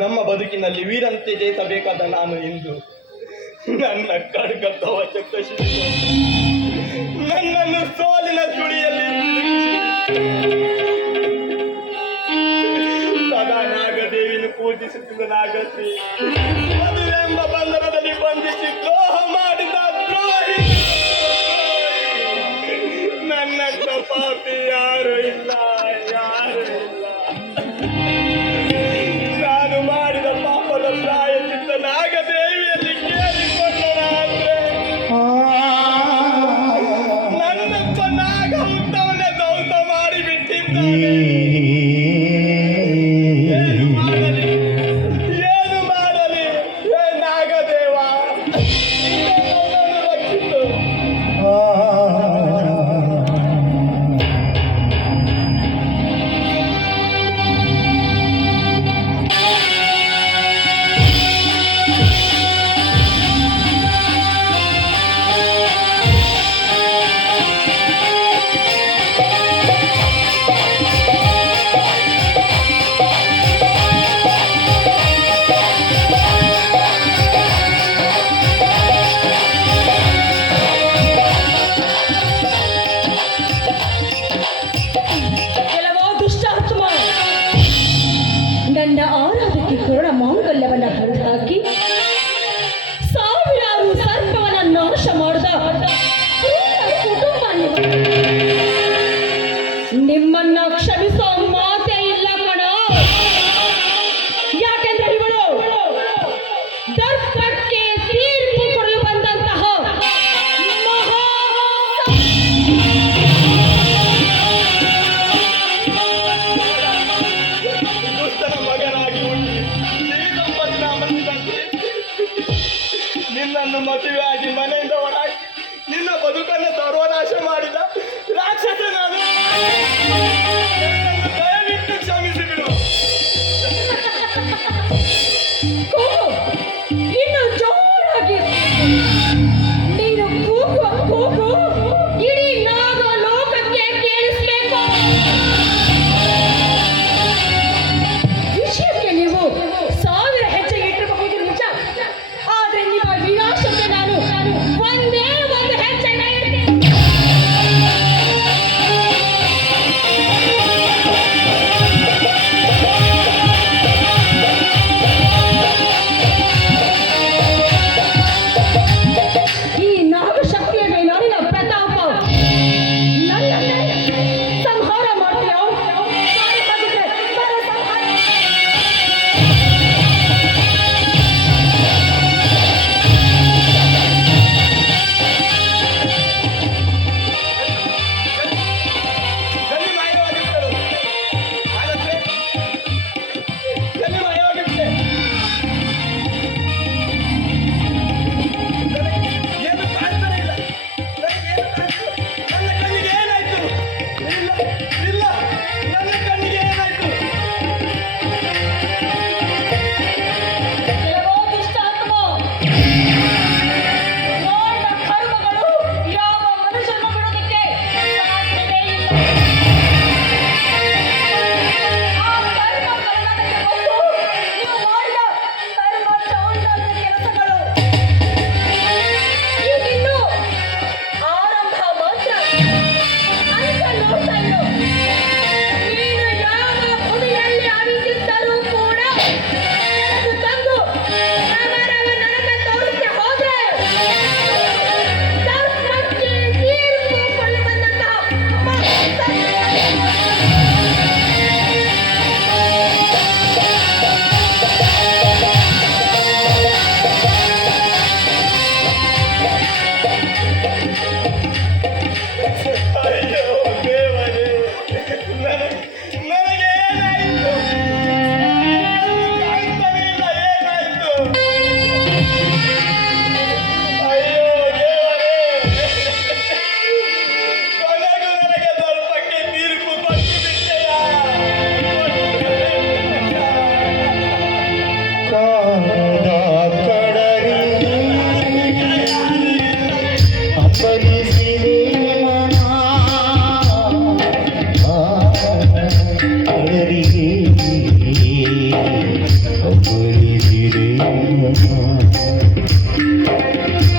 ನಮ್ಮ ಬದುಕಿನಲ್ಲಿ ವೀರಂತೆ ಜಯಿಸಬೇಕಾದ ನಾನು ಇಂದು ನನ್ನ ಖಡ್ಗ ಕವಚ ನನ್ನನ್ನು ಸೋಲಿನ ಸುಳಿಯಲ್ಲಿ ಸದಾ ನಾಗದೇವಿಯನ್ನು ಪೂಜಿಸುತ್ತಿದ್ದ ನಾಗಶ್ರೀ ಮದುವೆಂಬ ಬಂಧನದಲ್ಲಿ ಬಂಧಿಸಿ ದ್ರೋಹ ಮಾಡಿದ ದ್ರೋಹಿ. ನನ್ನ ಪಾಪಿ ಯಾರು ಇಲ್ಲ, ಯಾರು ಇಲ್ಲ. ನಾನು ಮಾಡಿದ ಪಾಪದ ಪ್ರಾಯಚಿತ್ತ ನಾಗದೇವಿಯಲ್ಲಿ ಕೇಳಿಕೊಂಡನಾದ್ರೆ ನನ್ನಪ್ಪ ನಾಗ ಹುಟ್ಟವನ್ನೇ ದೌತ ಮಾಡಿಬಿಟ್ಟಿದ್ದಾನೆ. ಏನು ಮಾಡಲಿ, ಏನು ಮಾಡಲಿ? ಹೇ ನಾಗದೇವ, ನನ್ನನ್ನು ರಕ್ಷಿಸು. ನನ್ನ ಆರಾಧಕ್ಕೆ ಕರುಣ ಮಾಂಗಲ್ಯವನ್ನ ಹೊರಹಾಕಿ ಸಾವಿರಾರು ಸರ್ಪವನ್ನ ನಾಶ ಮಾಡಿದ ಕುಟುಂಬ ನಿಮ್ಮನ್ನ ಕ್ಷಮಿಸೋ ಮಾತೇ ಇಲ್ಲ ಕಣ. ಯಾಕೆಂದ್ರೆ ಇವಳು ದರ್ಪಕ್ಕೆ ತೀರ್ಪು ಕೊಡಲು ಬಂದಂತಹ ದುಷ್ಟನ ಮಗನಾಗಿ ಹುಟ್ಟಿ ಸಿರಿ ಸಂಪತ್ತಿನ ಮಂದಿದಂತೆ ನಿನ್ನನ್ನು ಮದುವೆಯಾಗಿ ಮನೆಯಿಂದ ಹೊರಹಾಕಿ ನಿನ್ನ ಬದುಕನ್ನು ಸರ್ವನಾಶ ಮಾಡಿದ ರಾಕ್ಷಸ ನಾನು. ನನ್ನನ್ನು ದಯವಿಟ್ಟು ಕ್ಷಮಿಸಿ ಬಿಡು. ಇನ್ನು ಜೋರಾಗಿ ನೀನು ಕೂಗುವ ಕೂಗು ಇಡೀ ನಾಗ ಲೋಕಕ್ಕೆ ಕೇಳಿಸ್ಬೇಕು. ವಿಷಯಕ್ಕೆ ನೀವು 1000 ಹೆಜ್ಜೆ ಇಟ್ಟಿರಬಹುದು ನಿಜ, ಆದ್ರೆ ನಿಮ್ಮ ವಿನಾಶಕ್ಕೆ ನಾನು ಒಂದೇ ಒಂದು ಹೆಜ್ಜೆನ ಇಡ್ತೀನಿ. ಶ್ರೀರಾಮ